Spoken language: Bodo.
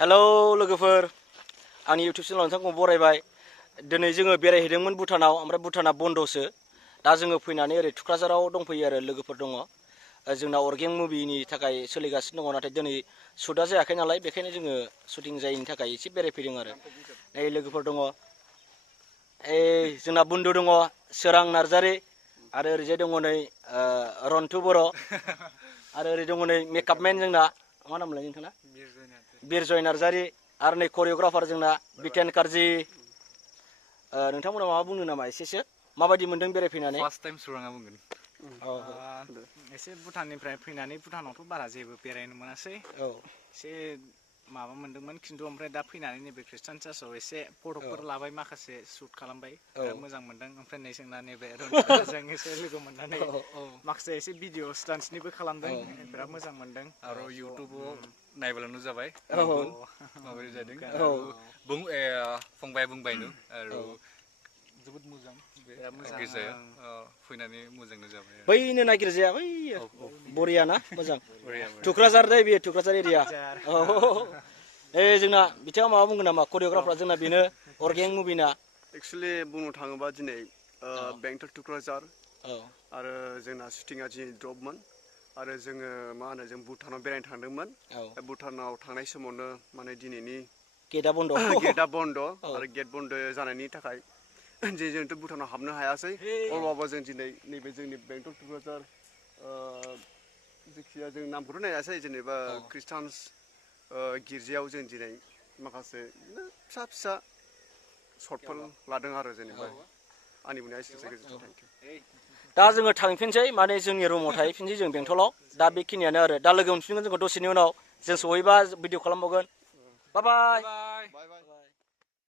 हेलौ लोगोफोर आंनि इउटिउब चेनेलाव नोंथांखौ बरायबाय। दिनै जोङो बेरायहैदोंमोन भुटानाव, ओमफ्राय भुटाना बन्दसो। दा जोङो फैनानै ओरै थुक्राझाराव दंफैयो आरो लोगोफोर दङ। जोंना अर्गें मुभिनि थाखाय सोलिगासिनो दङ, नाथाय दिनै शुटआ जायाखै नालाय बेखायनो जोङो शुटिं जायैनि थाखाय एसे बेरायफैदों आरो। नै लोगोफोर दङ, जोंना बुन्दु दङ, सोरां नार्जारि, आरो ओरैजाय दङ नै रन्टु बर' आरो ओरै दङ नै मेकआपमेन जोंना मा नामलाय नोंथांना? बिरजय नार्जारि। आरो नै करिय'ग्राफार जोंना बिटेन कार्जि। नोंथांमोना माबा बुंनो नामा एसेसो? माबायदि मोनदों बेरायफैनानै? फार्स्ट टाइम सुराङा बुंगोन। एसे भुटाननिफ्राय फैनानै भुटानावथ' बारा जेबो बेरायनो मोनासै। एसे माबा मोनदोंमोन, खिन्थु ओमफ्राय दा फैनानै नैबे खृष्टान चार्चआव एसे फट'फोर लाबाय, माखासे शुट खालामबाय, बिराद मोजां मोनदों। ओमफ्राय नै जोंना नैबे रन्टुजों एसे लोगो मोननानै माखासे एसे भिडिअ स्टान्सनिबो खालामदों, बिराद मोजां मोनदों। आरो इउटुबाव नायब्लानो जाबाय माबोरै जादों। फंबाया बुंबायनो आरो जोबोद मोजां गिर्जाया, फैनानै मोजांनो जाबाय। बैनो ना गिर्जाया, बै बरिया ना, मोजां। थुक्राझार दै, बेयो थुक्राझार एरिया। जोंना बिथाङा माबा बुंगोन नामा? करिय'ग्राफारा जोंना बेनो अर्गें मुभिना। एक्सुवेलि बुंनो थाङोबा दिनै बेंटल टुक्राझार आरो जोंना शुटिंआ दिनै द्रपमोन। आरो जोङो मा होनो, जों भुटानाव बेरायनो थांदोंमोन। भुटानाव थांनाय समावनो माने दिनैनि गेटआ बन्द'। गेटआ बन्द', आरो गेट बन्द' जानायनि थाखाय जोंथ' भुटानाव हाबनो हायासै। अब्लाबो जों दिनै नैबे जोंनि बेंटल टुक्राझार, जायखिया जों नामखौथ' नायासै, जेनेबा खृष्टान गिर्जायाव जों दिनै माखासे फिसा फिसा सर्टफोर लादों आरो। जेनेबा आंनि बुंनाया एसेनोसै, गोजोन्थों, थेंक इउ। दा जोङो थांफिनसै, माने जोंनि रुमाव थाहैफिनसै जों बेंटलाव। दा बेखिनियानो आरो। दा लोगो मोनफिनगोन जोंखौ दसेनि उनाव। जों सहैबा भिडिअ खालामबावगोन। बाय बाय।